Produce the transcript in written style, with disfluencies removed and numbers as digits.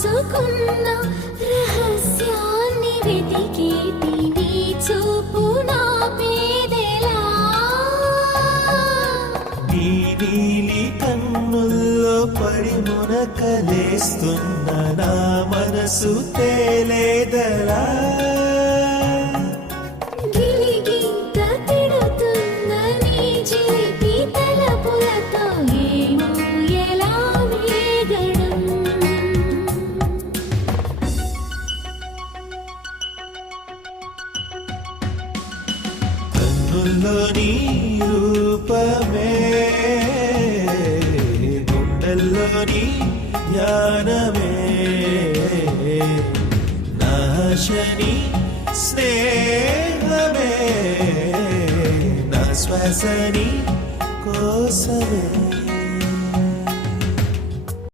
దాచుకున్న రహస్యాన్ని వెతికేటి నీ చూపు నా పేదెలా నీ నీలి కన్నుల్లో పడి మునకలేస్తున్న నా మనసు తేలేదలా గిలిగింత తిడుతున్న నీ చిలిపి తలపులతో ఏమో ఎలా వేగడం కన్నుల్లో నీ రూపమే గుండెల్లో నీ ధ్యానమే నాశని స్నేహమే నా శ్వాసని కోసమే